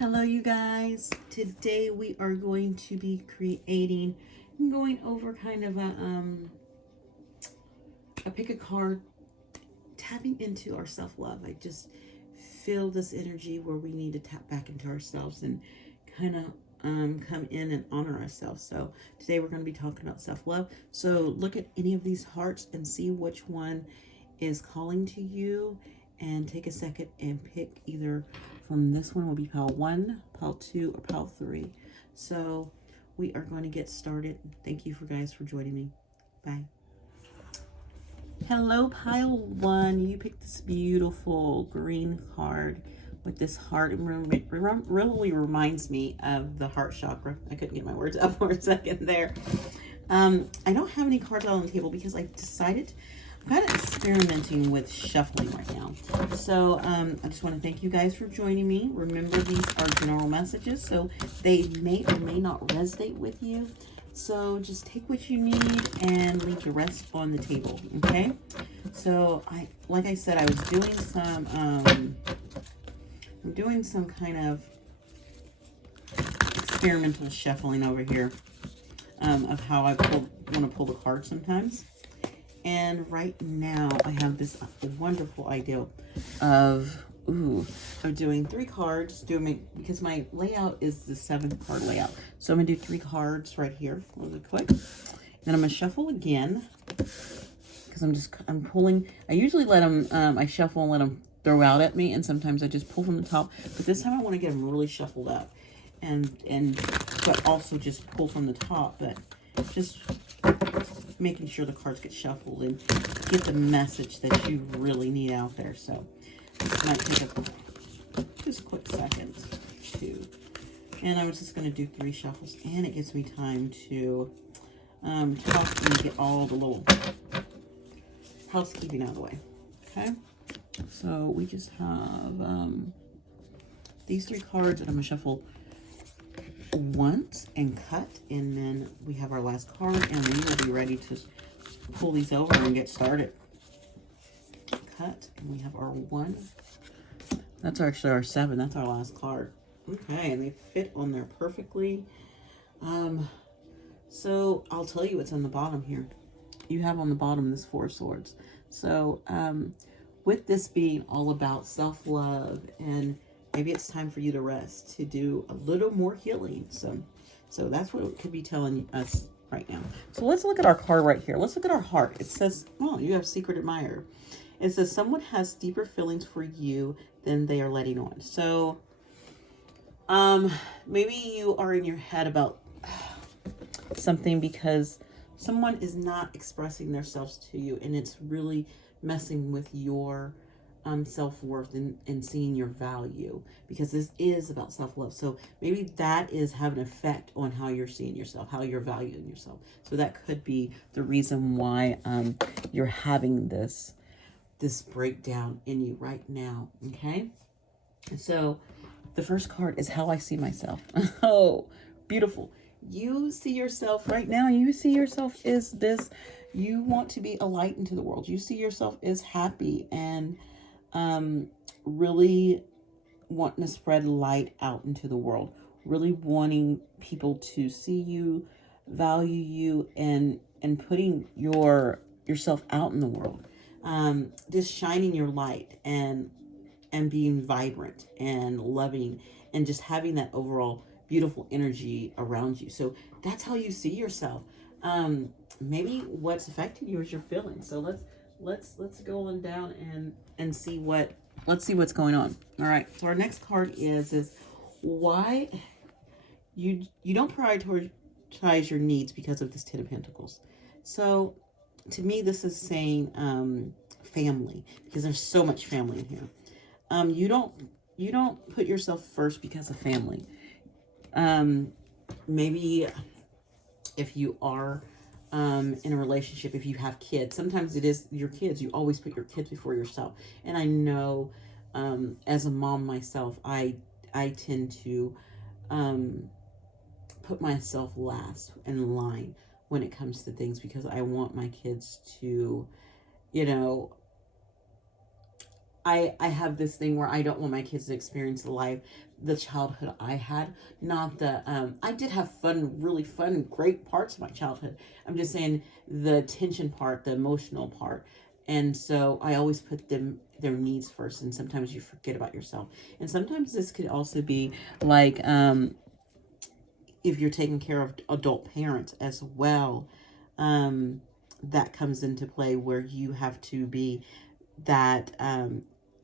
Hello you guys. Today we are going to be creating and going over kind of a pick a card, tapping into our self-love. I just feel this energy where we need to tap back into ourselves and kind of come in and honor ourselves. So today we're going to be talking about self-love. So look at any of these hearts and see which one is calling to you, and take a second and pick either from this one will be pile 1, pile 2, or pile 3. So we are going to get started. Thank you guys for joining me. Bye. Hello, pile 1. You picked this beautiful green card with this heart. It really reminds me of the heart chakra. I couldn't get my words out for a second there. I don't have any cards out on the table because I decided I'm kind of experimenting with shuffling right now. So I just want to thank you guys for joining me. Remember, these are general messages, so they may or may not resonate with you. So just take what you need and leave the rest on the table, okay? So like I said, I was doing some, I'm doing some kind of experimental shuffling over here of how I want to pull the cards sometimes. And right now I have this wonderful idea of doing 3 cards, because my layout is the 7-card layout. So I'm gonna do 3 cards right here really quick. Then I'm gonna shuffle again because I'm pulling. I usually let them, I shuffle and let them throw out at me, and sometimes I just pull from the top. But this time I want to get them really shuffled up, but also just pull from the top, but just making sure the cards get shuffled and get the message that you really need out there. So this might take just a quick second too. And I was just going to do 3 shuffles, and it gives me time to talk and get all the little housekeeping out of the way. Okay, so we just have these 3 cards, and I'm going to shuffle once and cut, and then we have our last card, and we will be ready to pull these over and get started. Cut, and we have our 1. That's actually our 7. That's our last card. Okay, and they fit on there perfectly. So I'll tell you what's on the bottom here. You have on the bottom this 4 swords. So with this being all about self-love, and maybe it's time for you to rest, to do a little more healing. So that's what it could be telling us right now. So let's look at our card right here. Let's look at our heart. It says, oh, you have secret admirer. It says someone has deeper feelings for you than they are letting on. So maybe you are in your head about something because someone is not expressing themselves to you, and it's really messing with your self-worth and seeing your value, because this is about self-love. So maybe that is having an effect on how you're seeing yourself, how you're valuing yourself. So that could be the reason why you're having this breakdown in you right now. Okay, so the first card is how I see myself. Oh, beautiful. You see yourself right now. You see yourself as this. You want to be a light into the world. You see yourself as happy and really wanting to spread light out into the world. Really wanting people to see you, value you, and putting yourself out in the world. Just shining your light and being vibrant and loving and just having that overall beautiful energy around you. So that's how you see yourself. Maybe what's affecting you is your feelings. So let's go on down and see what's going on. All right. So our next card is why you don't prioritize your needs because of this 10 of Pentacles. So to me, this is saying family, because there's so much family in here. You don't put yourself first because of family. Maybe if you are in a relationship, if you have kids, sometimes it is your kids. You always put your kids before yourself. And I know as a mom myself, I tend to put myself last in line when it comes to things, because I want my kids to, I have this thing where I don't want my kids to experience the childhood I had. Not the I did have fun, really fun, great parts of my childhood. I'm just saying the tension part, the emotional part. And so I always put their needs first, and sometimes you forget about yourself. And sometimes this could also be like if you're taking care of adult parents as well, that comes into play where you have to be that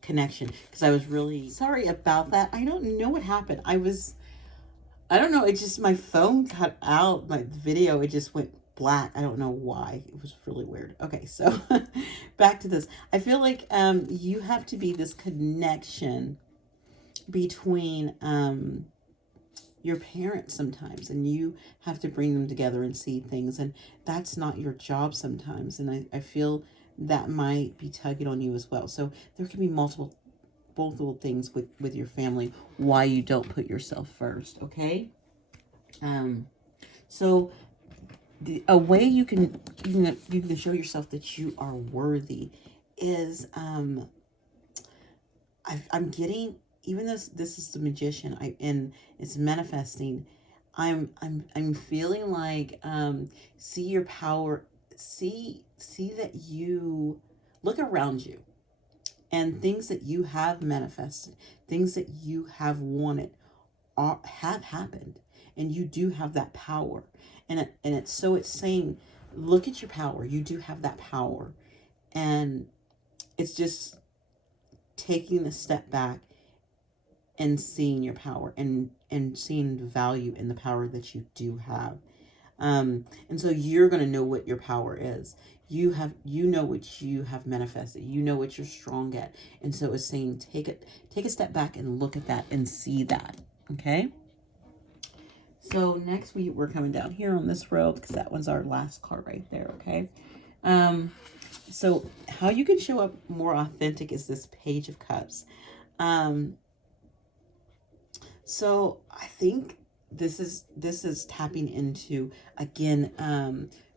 connection. Because I was really sorry about that. I don't know what happened. I don't know. It just, my phone cut out, my video, it just went black. I don't know why. It was really weird. Okay, so back to this. I feel like you have to be this connection between your parents sometimes, and you have to bring them together and see things, and that's not your job sometimes. And I feel that might be tugging on you as well. So there can be multiple things with your family why you don't put yourself first. Okay. So a way you can show yourself that you are worthy is I'm getting, even though this is the magician, and it's manifesting, I'm feeling like see your power, see that you look around you, and things that you have manifested, things that you have wanted have happened, and you do have that power. It's saying, look at your power. You do have that power, and it's just taking a step back and seeing your power, and seeing the value in the power that you do have. And so you're going to know what your power is. You know what you have manifested. You know what you're strong at. And so it's saying, take a step back and look at that and see that. Okay. So next we're coming down here on this road, because that one's our last card right there. Okay. So how you can show up more authentic is this Page of Cups. So I think this is tapping into, again,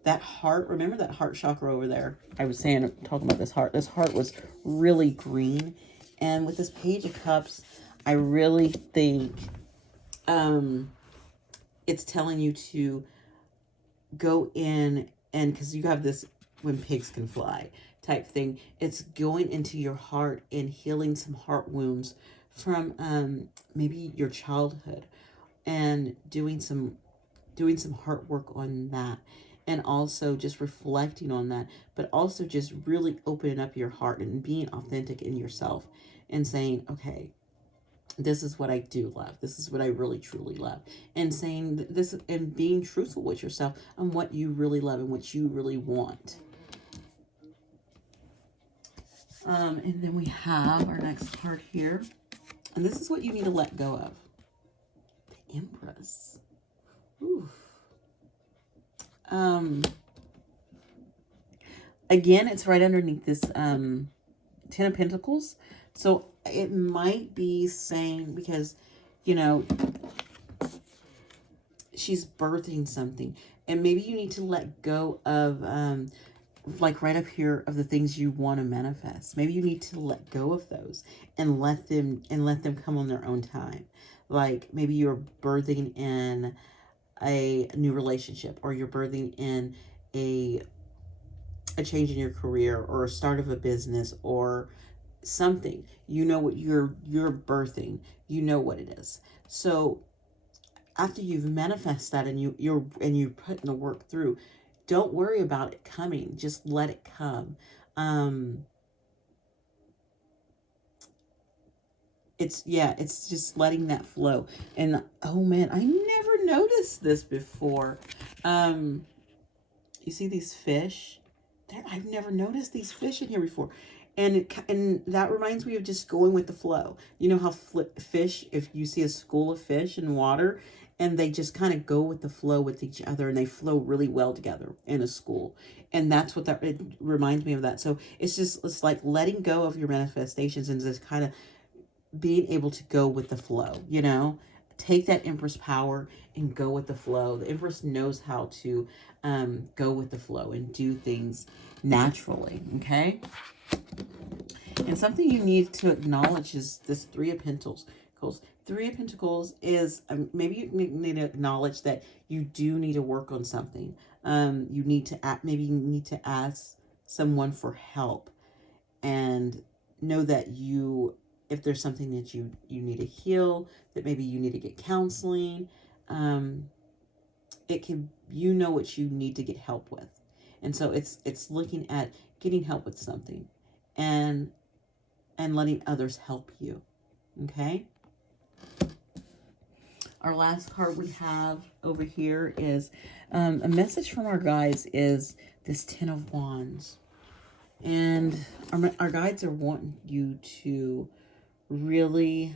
that heart. Remember that heart chakra over there? I was talking about this heart. This heart was really green. And with this Page of Cups, I really think it's telling you to go in, and because you have this when pigs can fly type thing, it's going into your heart and healing some heart wounds from maybe your childhood, and doing some heart work on that, and also just reflecting on that, but also just really opening up your heart and being authentic in yourself, and saying, okay, this is what I do love. This is what I really truly love. And saying this, and being truthful with yourself on what you really love and what you really want. And then we have our next card here. And this is what you need to let go of. The Empress. Oof. Again, it's right underneath this Ten of Pentacles. So it might be saying, because, she's birthing something, and maybe you need to let go of, like right up here, of the things you want to manifest. Maybe you need to let go of those and let them come on their own time. Like maybe you're birthing in a new relationship, or you're birthing in a change in your career, or a start of a business, or something. You know what you're birthing. You know what it is. So after you've manifested that, and you're putting the work through, don't worry about it coming. Just let it come. It's just letting that flow. And oh man, I never noticed this before. You see these fish? I've never noticed these fish in here before. And that reminds me of just going with the flow. You know how fish, if you see a school of fish in water, and they just kind of go with the flow with each other, and they flow really well together in a school. And that's what it reminds me of that. So it's like letting go of your manifestations, and just kind of being able to go with the flow, take that Empress power and go with the flow. The Empress knows how to go with the flow and do things naturally. Okay. And something you need to acknowledge is this Three of Pentacles. Three of Pentacles is, maybe you need to acknowledge that you do need to work on something. You need to maybe you need to ask someone for help, and know that if there's something that you need to heal, that maybe you need to get counseling, you know what you need to get help with. And so it's looking at getting help with something and letting others help you. Okay? Our last card we have over here is a message from our guides is this Ten of Wands. And our guides are wanting you to really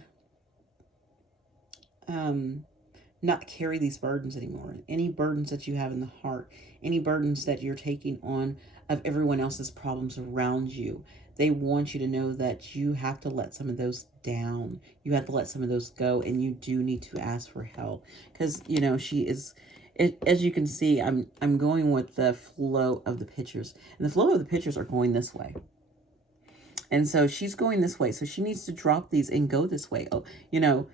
not carry these burdens anymore. Any burdens that you have in the heart, any burdens that you're taking on of everyone else's problems around you. They want you to know that you have to let some of those down. You have to let some of those go, and you do need to ask for help. Because, you know, as you can see, I'm going with the flow of the pictures. And the flow of the pictures are going this way. And so she's going this way. So she needs to drop these and go this way. Oh, you know,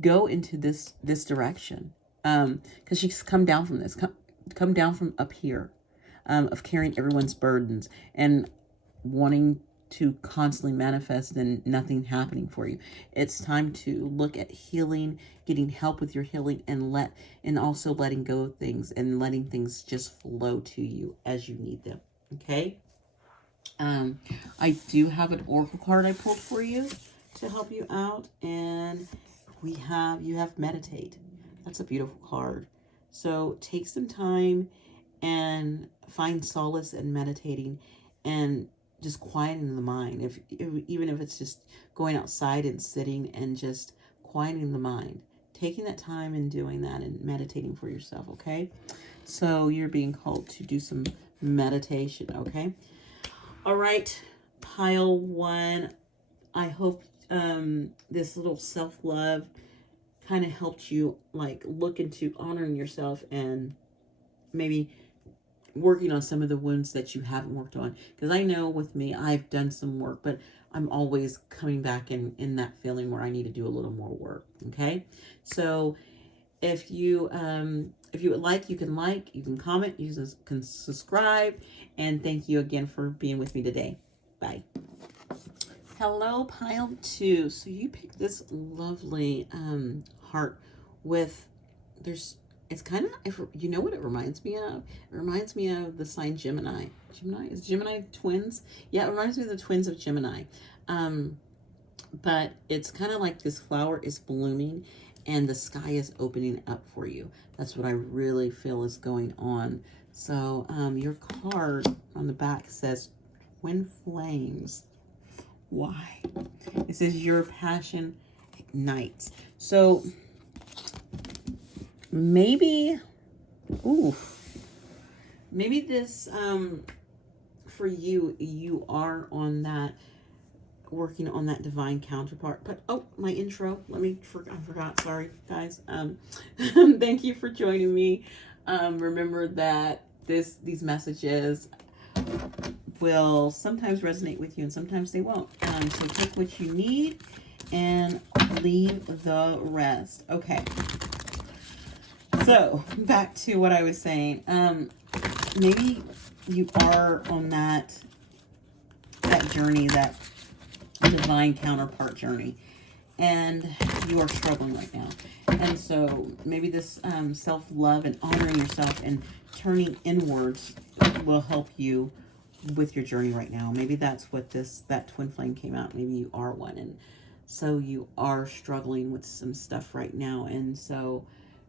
go into this direction. Because she's come down from this. Come down from up here. Of carrying everyone's burdens and wanting to constantly manifest and nothing happening for you. It's time to look at healing, getting help with your healing, and also letting go of things and letting things just flow to you as you need them. Okay? I do have an oracle card I pulled for you to help you out, and you have meditate. That's a beautiful card. So take some time and find solace in meditating and just quieting the mind. Even if it's just going outside and sitting and just quieting the mind, taking that time and doing that and meditating for yourself. Okay, so you're being called to do some meditation. Okay, all right, pile one. I hope this little self-love kind of helped you like look into honoring yourself and maybe working on some of the wounds that you haven't worked on. Because I know with me, I've done some work, but I'm always coming back in that feeling where I need to do a little more work. Okay, so if you would like, you can comment, you can subscribe, and thank you again for being with me today. Bye. Hello, pile two. So you picked this lovely heart with it's kind of, you know what it reminds me of? It reminds me of the sign Gemini. Is Gemini twins? Yeah, it reminds me of the twins of Gemini. But it's kind of like this flower is blooming and the sky is opening up for you. That's what I really feel is going on. So your card on the back says Twin Flames. Why? It says your passion ignites. So maybe this for you are on that, working on that divine counterpart. But my intro, I forgot, sorry guys. Thank you for joining me. Remember that these messages will sometimes resonate with you and sometimes they won't. So take what you need and leave the rest. Okay, so back to what I was saying. Maybe you are on that journey, that divine counterpart journey, and you are struggling right now. And so maybe this self-love and honoring yourself and turning inwards will help you with your journey right now. Maybe that's what that twin flame came out. Maybe you are one, and so you are struggling with some stuff right now. And so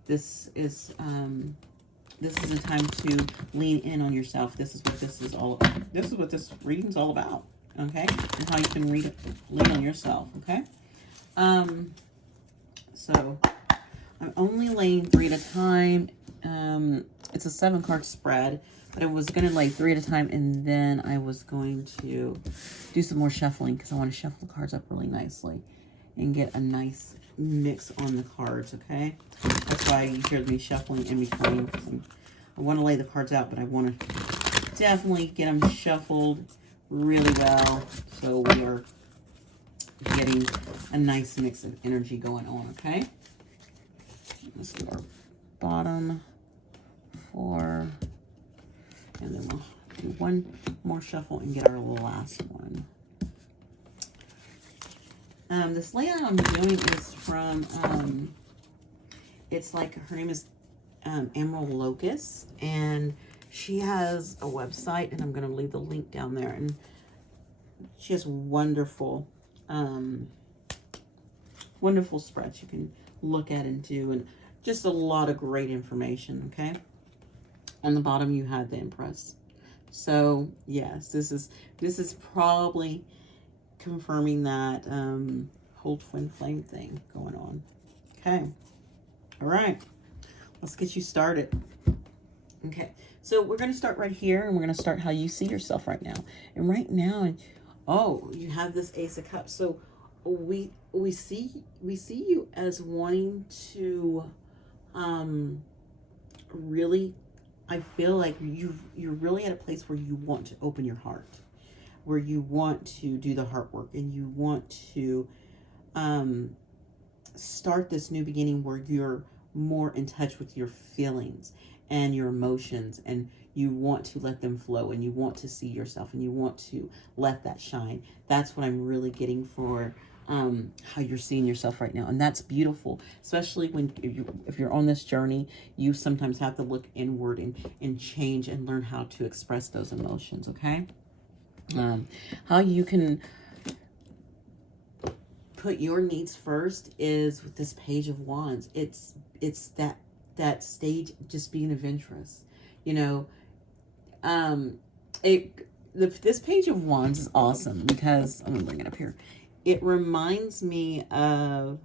this is a time to lean in on yourself. This is what this is all about. This is what this reading's all about. Okay, and how you can lean on yourself. Okay, so I'm only laying 3 at a time. It's a 7-card spread, but I was going to lay 3 at a time, and then I was going to do some more shuffling because I want to shuffle the cards up really nicely and get a nice mix on the cards. Okay, that's why you hear me shuffling in between. I want to lay the cards out, but I want to definitely get them shuffled really well so we are getting a nice mix of energy going on, okay? Let's do our bottom 4. And then we'll do one more shuffle and get our last one. This layout I'm doing is from, it's like, her name is Emerald Locust, and she has a website, and I'm going to leave the link down there, and she has wonderful, wonderful spreads you can look at and do, and just a lot of great information, okay? On the bottom, you have the Empress. So, yes, this is probably confirming that whole twin flame thing going on. Okay. All right. Let's get you started. Okay. So we're going to start right here, and we're going to start how you see yourself right now. And right now, oh, you have this Ace of Cups. So we see you as wanting to really, I feel like you're really at a place where you want to open your heart, where you want to do the heart work, and you want to start this new beginning where you're more in touch with your feelings and your emotions, and you want to let them flow, and you want to see yourself, and you want to let that shine. That's what I'm really getting for how you're seeing yourself right now. And that's beautiful, especially when if you're on this journey, you sometimes have to look inward and change and learn how to express those emotions, okay? How you can put your needs first is with this Page of Wands. It's that stage just being adventurous, you know. This Page of Wands is awesome because I'm gonna bring it up here. It reminds me of,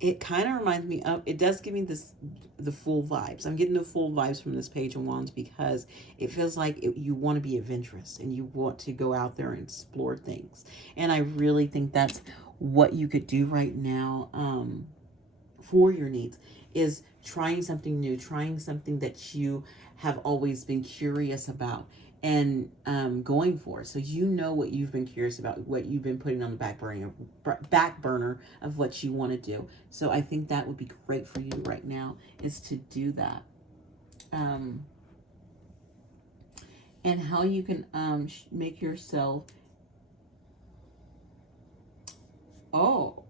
it kind of reminds me of, it does give me the full vibes. I'm getting the full vibes from this Page of Wands because it feels like you want to be adventurous and you want to go out there and explore things. And I really think that's what you could do right now for your needs, is trying something new, trying something that you have always been curious about, and going for it. So you know what you've been curious about, what you've been putting on the back burner of what you want to do. So I think that would be great for you right now, is to do that. And how you can make yourself, oh,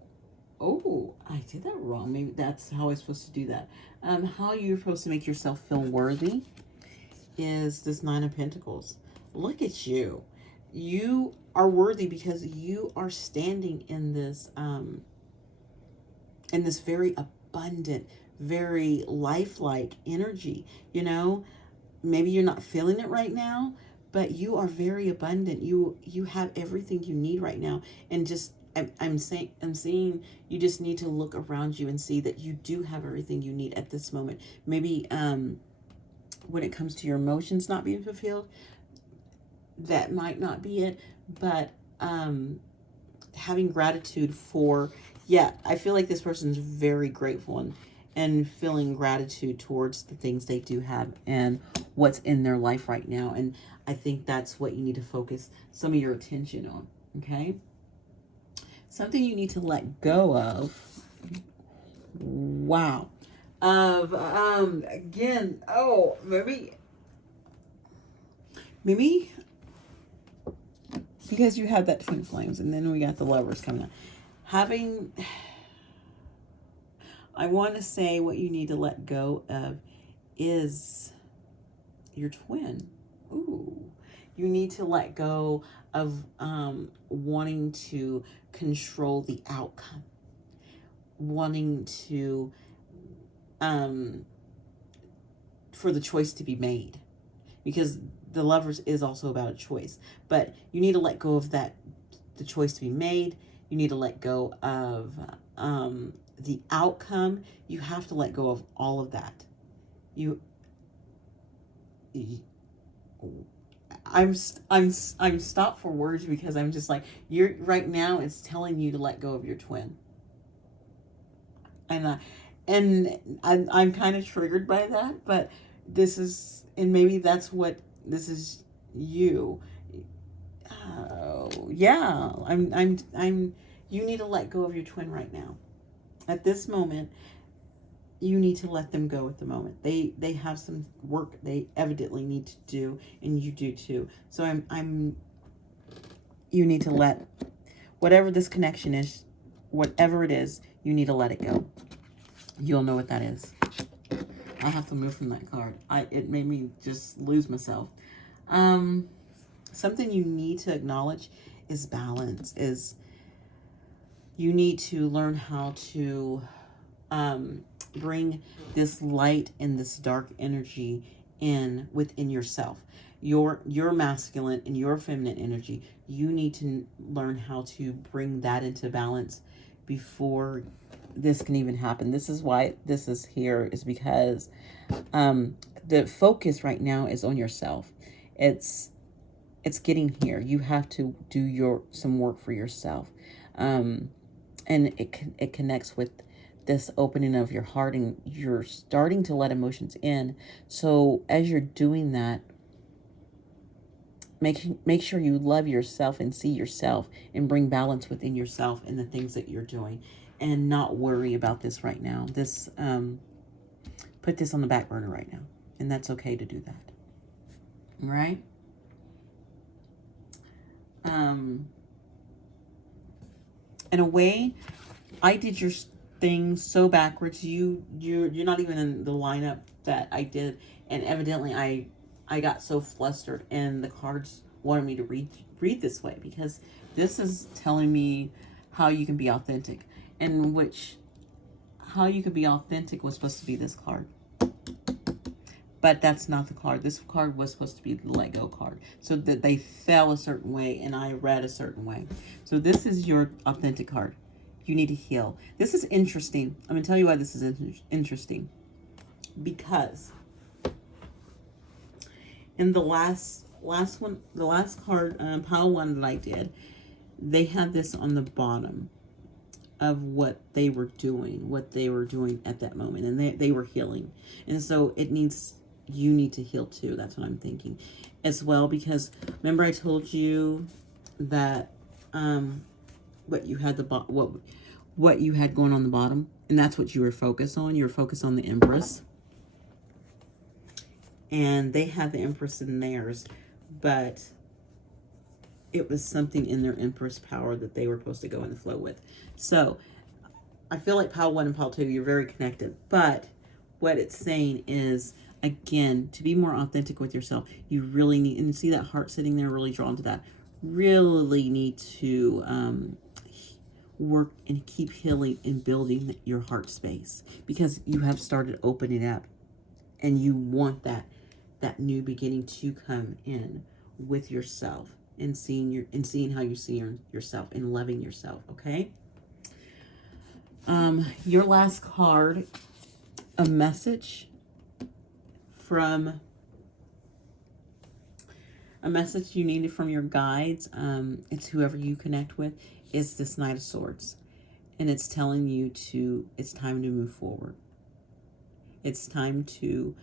I did that wrong. Maybe that's how I'm supposed to do that. How you're supposed to make yourself feel worthy is this Nine of Pentacles. Look at you. You are worthy because you are standing in this very abundant, very lifelike energy. You know, maybe you're not feeling it right now, but you are very abundant. You have everything you need right now. And just I'm seeing you just need to look around you and see that you do have everything you need at this moment. Maybe when it comes to your emotions not being fulfilled, that might not be it, but having gratitude for, yeah, I feel like this person's very grateful and feeling gratitude towards the things they do have and what's in their life right now. And I think that's what you need to focus some of your attention on, okay? Something you need to let go of. Wow. Again, oh, maybe because you had that twin flames, and then we got the Lovers coming up. I want to say what you need to let go of is your twin. Ooh, you need to let go of wanting to control the outcome, wanting to for the choice to be made, because the Lovers is also about a choice. But you need to let go of that, the choice to be made. You need to let go of the outcome. You have to let go of all of that. I'm stopped for words, because I'm just like, you're right now, it's telling you to let go of your twin. And I'm kind of triggered by that, but this is, and maybe that's what this is. You yeah, you need to let go of your twin right now. At this moment, you need to let them go at the moment. They have some work they evidently need to do, and you do too. So you need to let whatever this connection is, whatever it is, you need to let it go. You'll know what that is. I have to move from that card. It made me just lose myself. Something you need to acknowledge is balance. Is you need to learn how to bring this light and this dark energy in within yourself. Your masculine and your feminine energy. You need to learn how to bring that into balance before this can even happen. This is why this is here, is because the focus right now is on yourself. It's getting here. You have to do some work for yourself. And it connects with this opening of your heart, and you're starting to let emotions in. So as you're doing that, make sure you love yourself and see yourself and bring balance within yourself and the things that you're doing, and not worry about this right now. This put this on the back burner right now, and that's okay to do that. All right. In a way, I did your thing so backwards. You're not even in the lineup that I did, and evidently I got so flustered, and the cards wanted me to read this way, because this is telling me how you can be authentic, and how you can be authentic was supposed to be this card. But that's not the card. This card was supposed to be the let go card. So that they fell a certain way and I read a certain way. So this is your authentic card. You need to heal. This is interesting. I'm going to tell you why this is interesting. Because in the last one, the last card, pile one that I did, they had this on the bottom of what they were doing at that moment. And they were healing. And so you need to heal too. That's what I'm thinking as well, because remember I told you that what you had what you had going on the bottom, and that's what you were focused on. You were focused on the Empress, and they had the Empress in theirs, but it was something in their Empress power that they were supposed to go in the flow with. So I feel like pile one and pile two, you're very connected, but what it's saying is, again, to be more authentic with yourself, you really need, and see that heart sitting there really drawn to that, really need to work and keep healing and building your heart space, because you have started opening up, and you want that new beginning to come in with yourself, and seeing how you see yourself and loving yourself. Okay. Your last card, a message you needed from your guides. It's whoever you connect with, is this Knight of Swords, and it's telling you it's time to move forward. It's time to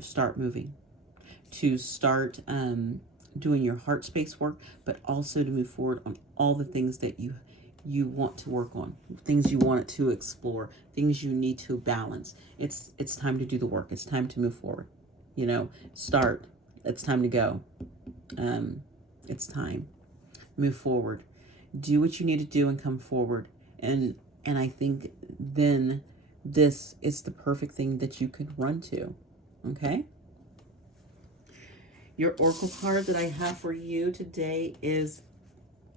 start moving, to start doing your heart space work, but also to move forward on all the things that you want to work on, things you want to explore, things you need to balance. It's time to do the work. It's time to move forward. Start. It's time to go. It's time. Move forward. Do what you need to do and come forward. And I think then this is the perfect thing that you could run to. Okay? Your oracle card that I have for you today is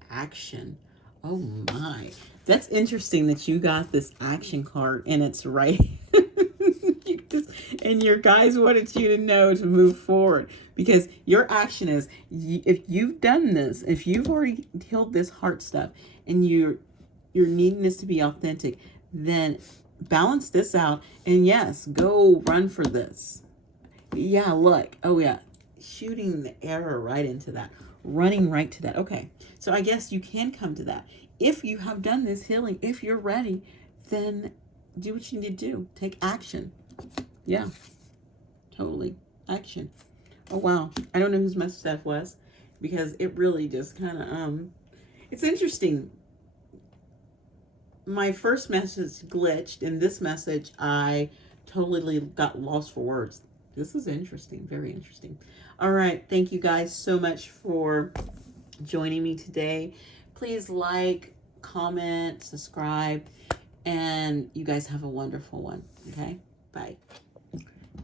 action. Oh my. That's interesting that you got this action card, and it's right. And your guys wanted you to know to move forward, because your action is, if you've done this, if you've already healed this heart stuff, and you're needing this to be authentic, then balance this out, and yes, go run for this. Yeah, look. Oh yeah. Shooting the arrow right into that. Running right to that. Okay. So I guess you can come to that. If you have done this healing, if you're ready, then do what you need to do. Take action. Yeah. Totally. Action. Oh, wow. I don't know whose message that was. because it really just kind of, it's interesting. My first message glitched. In this message, I totally got lost for words. This is interesting, very interesting. All right, thank you guys so much for joining me today. Please like, comment, subscribe, and you guys have a wonderful one. Okay, bye.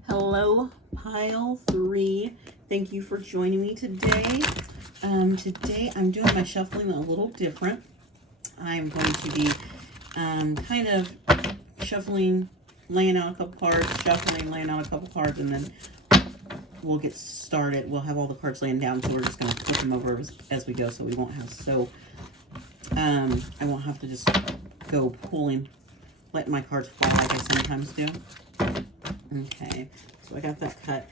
Hello, pile 3. Thank you for joining me today. Today I'm doing my shuffling a little different. I'm going to be kind of shuffling, laying out a couple cards, shuffling, laying out a couple cards, and then we'll get started. We'll have all the cards laying down, so we're just going to flip them over as we go, so we won't have I won't have to just go pulling, letting my cards fall like I sometimes do. Okay, so I got that cut.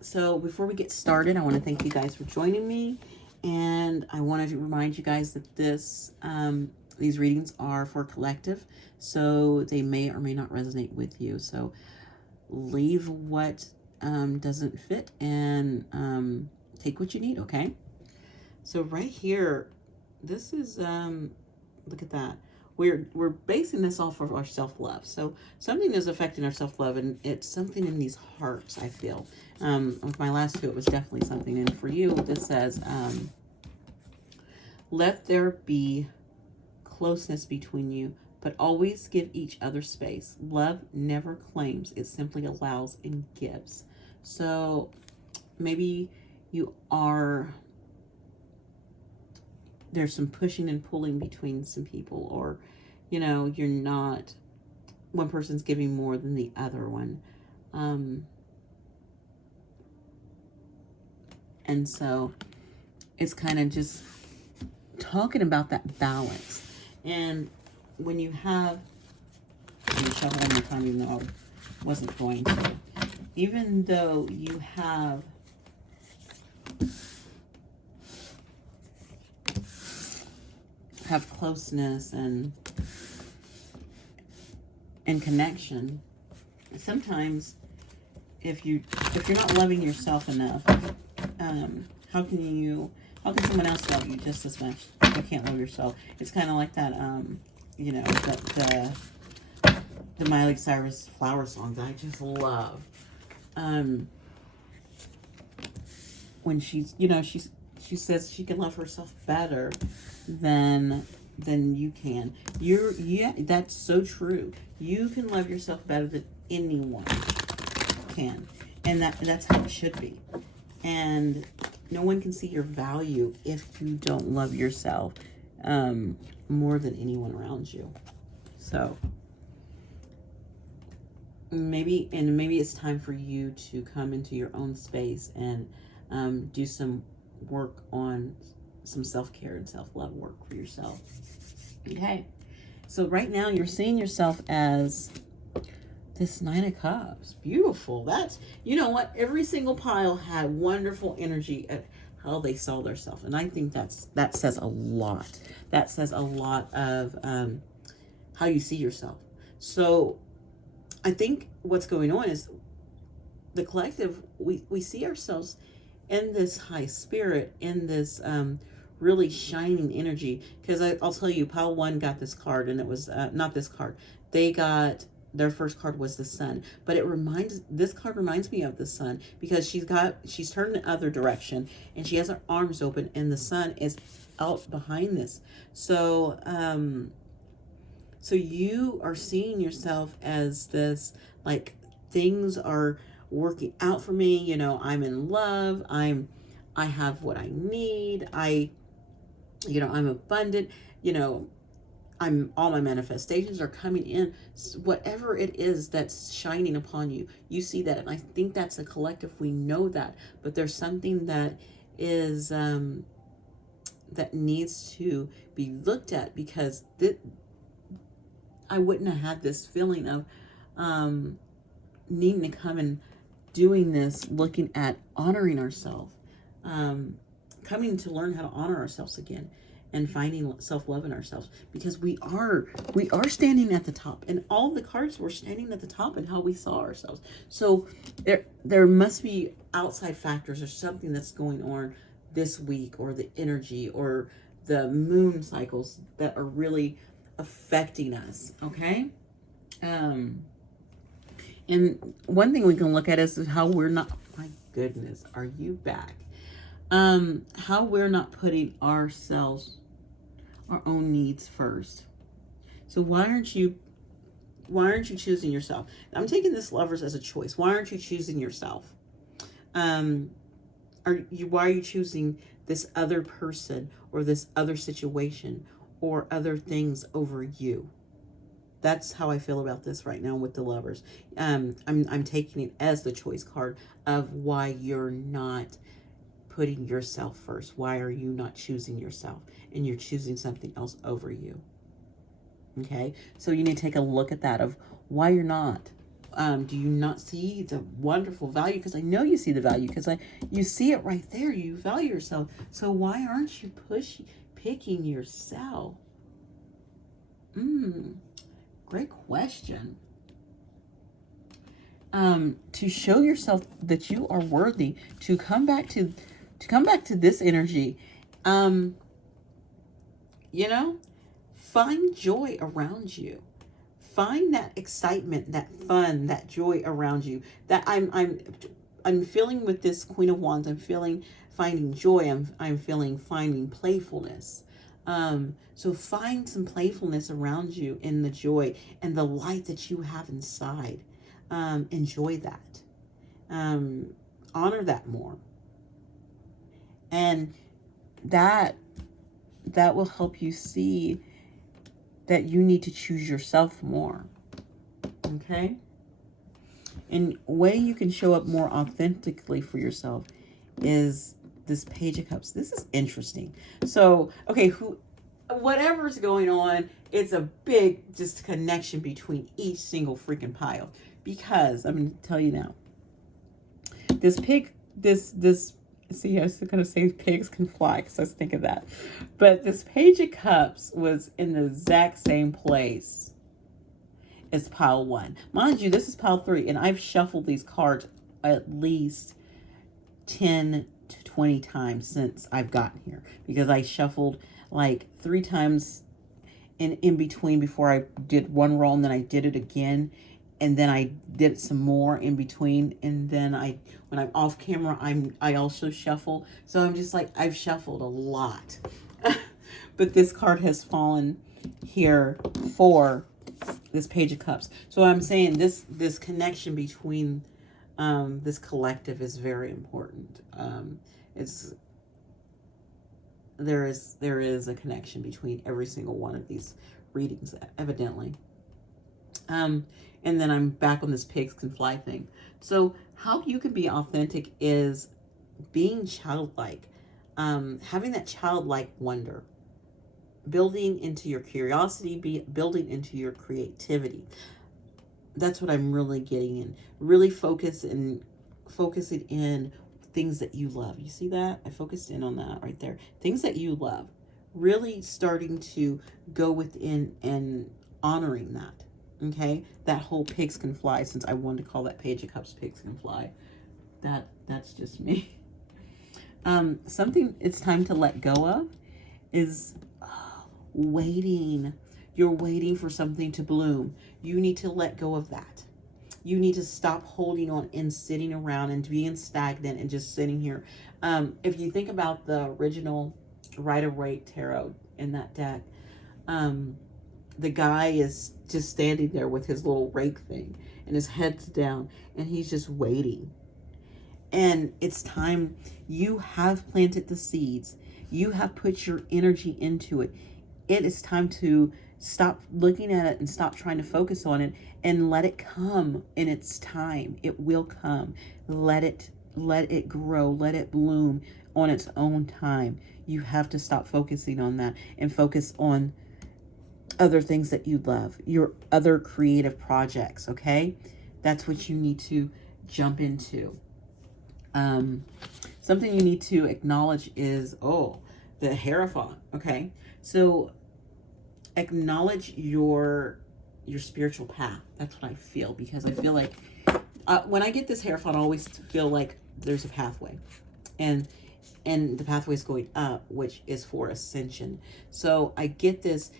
So before we get started, I want to thank you guys for joining me, and I wanted to remind you guys that these readings are for collective, so they may or may not resonate with you. So leave what doesn't fit and take what you need, okay? So right here, this is, look at that. We're basing this off of our self-love. So something is affecting our self-love, and it's something in these hearts, I feel. With my last two, it was definitely something. And for you, this says, let there be closeness between you, but always give each other space. Love never claims, it simply allows and gives. So maybe there's some pushing and pulling between some people, or, you know, you're not, one person's giving more than the other one. And so it's kind of just talking about that balance. And when you have, I'm going to shuffle one more time, even though I wasn't going to. Even though you have closeness and connection, sometimes if you're not loving yourself enough, how can someone else love you just as much if you can't love yourself? It's kind of like that, you know, the Miley Cyrus flower song that I just love. When she's, you know, she says she can love herself better than you can. Yeah, that's so true. You can love yourself better than anyone can, and that's how it should be. And no one can see your value if you don't love yourself more than anyone around you. So maybe it's time for you to come into your own space and do some work on some self-care and self-love work for yourself. Okay, so right now you're seeing yourself as this 9 of Cups. Beautiful. That's, you know what, every single pile had wonderful energy at how they saw themselves, and I think that says a lot. That says a lot of how you see yourself. So I think what's going on is the collective, we see ourselves in this high spirit, in this really shining energy. Because I'll tell you, pile 1 got this card, and it was not this card. They got, their first card was the sun, but this card reminds me of the sun, because she's turned the other direction, and she has her arms open, and the sun is out behind this. So so you are seeing yourself as this, like, things are working out for me, you know, I'm in love, I have what I need, I'm abundant, you know, all my manifestations are coming in. Whatever it is that's shining upon you, you see that. And I think that's a collective. We know that, but there's something that is, that needs to be looked at, because I wouldn't have had this feeling of, needing to come and doing this, looking at honoring ourselves, coming to learn how to honor ourselves again, and finding self-love in ourselves, because we are standing at the top, and all the cards were standing at the top and how we saw ourselves. So there must be outside factors or something that's going on this week, or the energy or the moon cycles that are really affecting us. Okay. And one thing we can look at is how we're not, my goodness, are you back? How we're not putting ourselves, our own needs first. So why aren't you choosing yourself? I'm taking this Lovers as a choice. Why aren't you choosing yourself? Why are you choosing this other person or this other situation or other things over you? That's how I feel about this right now with the Lovers. I'm taking it as the choice card of why you're not putting yourself first. Why are you not choosing yourself and you're choosing something else over you? Okay, so you need to take a look at that of why you're not. Do you not see the wonderful value? Because I know you see the value, because you see it right there. You value yourself. So why aren't you picking yourself? Great question. To show yourself that you are worthy, to come back to this energy, you know, find joy around you. Find that excitement, that fun, that joy around you. That I'm feeling with this Queen of Wands. I'm feeling finding joy. I'm feeling finding playfulness. So find some playfulness around you in the joy and the light that you have inside. Enjoy that. Honor that more. And that will help you see that you need to choose yourself more. Okay? And way you can show up more authentically for yourself is this Page of Cups. This is interesting. So, okay, whatever's going on, it's a big just connection between each single freaking pile. Because I'm going to tell you now, see, I was going to say pigs can fly because I was thinking that. But this Page of Cups was in the exact same place as pile 1. Mind you, this is pile 3, and I've shuffled these cards at least 10 to 20 times since I've gotten here. Because I shuffled like 3 times in between before I did one roll, and then I did it again. And then I did some more in between. And then when I'm off camera, I also shuffle. So I'm just like, I've shuffled a lot. But this card has fallen here for this Page of Cups. So I'm saying this connection between this collective is very important. There is a connection between every single one of these readings, evidently. And then I'm back on this pigs can fly thing. So how you can be authentic is being childlike, having that childlike wonder, building into your curiosity, building into your creativity. That's what I'm really getting in. Really focusing in things that you love. You see that? I focused in on that right there. Things that you love. Really starting to go within and honoring that. Okay, that whole pigs can fly, since I wanted to call that Page of Cups pigs can fly. That's just me. Something it's time to let go of is waiting. You're waiting for something to bloom. You need to let go of that. You need to stop holding on and sitting around and being stagnant and just sitting here. If you think about the original Rider-Waite tarot in that deck, the guy is just standing there with his little rake thing and his head's down and he's just waiting. And it's time. You have planted the seeds. You have put your energy into it. It is time to stop looking at it and stop trying to focus on it and let it come in its time. It will come. Let it grow. Let it bloom on its own time. You have to stop focusing on that and focus on other things that you love, your other creative projects. Okay, that's what you need to jump into. Something you need to acknowledge is the Hierophant. Okay, so acknowledge your spiritual path. That's what I feel, because I feel like when I get this Hierophant, I always feel like there's a pathway, and and the pathway is going up, which is for ascension. So I get this.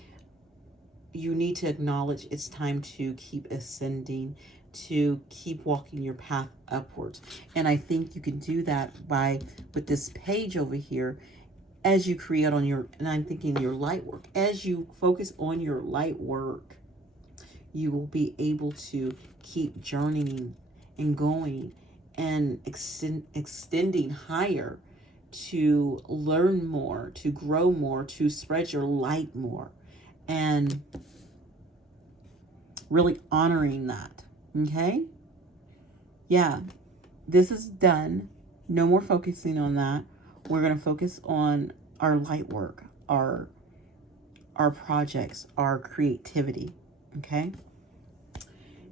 You need to acknowledge it's time to keep ascending, to keep walking your path upwards. And I think you can do that by, with this page over here, as you create on your, and I'm thinking your light work, as you focus on your light work, you will be able to keep journeying and going and extending higher, to learn more, to grow more, to spread your light more, and really honoring that. Okay? Yeah, this is done. No more focusing on that. We're going to focus on our light work, our projects, our creativity. Okay?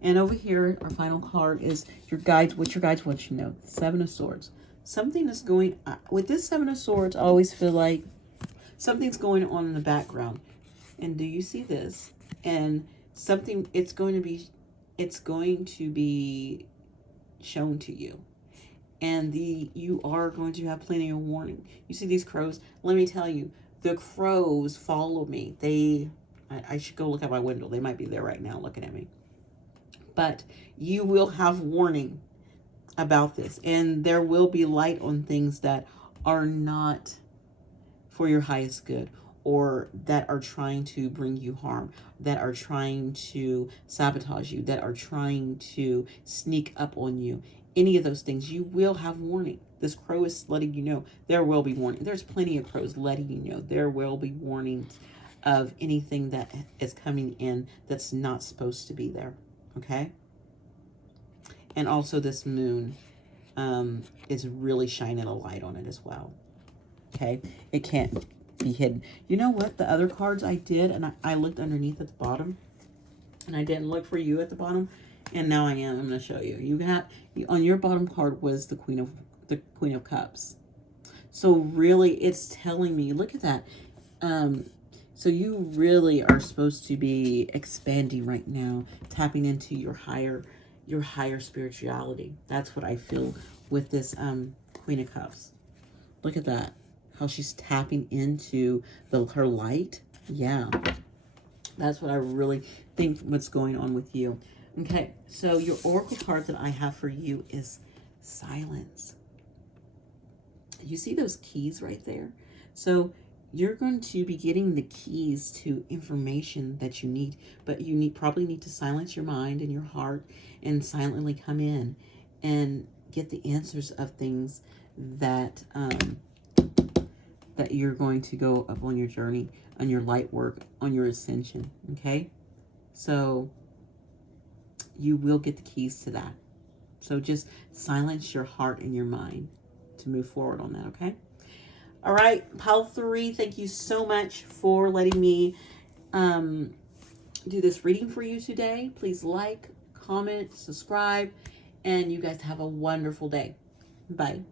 And over here, our final card is your guides. What your guides want you to know. Seven of Swords. Something is going, with this Seven of Swords, I always feel like something's going on in the background. And do you see this? And something, it's going to be shown to you. And you are going to have plenty of warning. You see these crows? Let me tell you, the crows follow me. I should go look out my window. They might be there right now looking at me. But you will have warning about this. And there will be light on things that are not for your highest good, or that are trying to bring you harm, that are trying to sabotage you, that are trying to sneak up on you. Any of those things, you will have warning. This crow is letting you know there will be warning. There's plenty of crows letting you know there will be warnings of anything that is coming in that's not supposed to be there. Okay? And also this moon is really shining a light on it as well. Okay? It can't be hidden. You know what? The other cards I did, and I looked underneath at the bottom, and I didn't look for you at the bottom, and now I am. I'm going to show you. You got, on your bottom card was the Queen of Cups. So really, it's telling me, look at that. So you really are supposed to be expanding right now, tapping into your higher spirituality. That's what I feel with this Queen of Cups. Look at that. How she's tapping into her light. Yeah. That's what I really think what's going on with you. Okay, so your oracle card that I have for you is Silence. You see those keys right there? So you're going to be getting the keys to information that you need, but you probably need to silence your mind and your heart and silently come in and get the answers of things that that you're going to go up on your journey, on your light work, on your ascension. Okay, so you will get the keys to that. So just silence your heart and your mind to move forward on that. Okay. All right, pile 3, thank you so much for letting me do this reading for you today. Please like, comment, subscribe, and you guys have a wonderful day. Bye.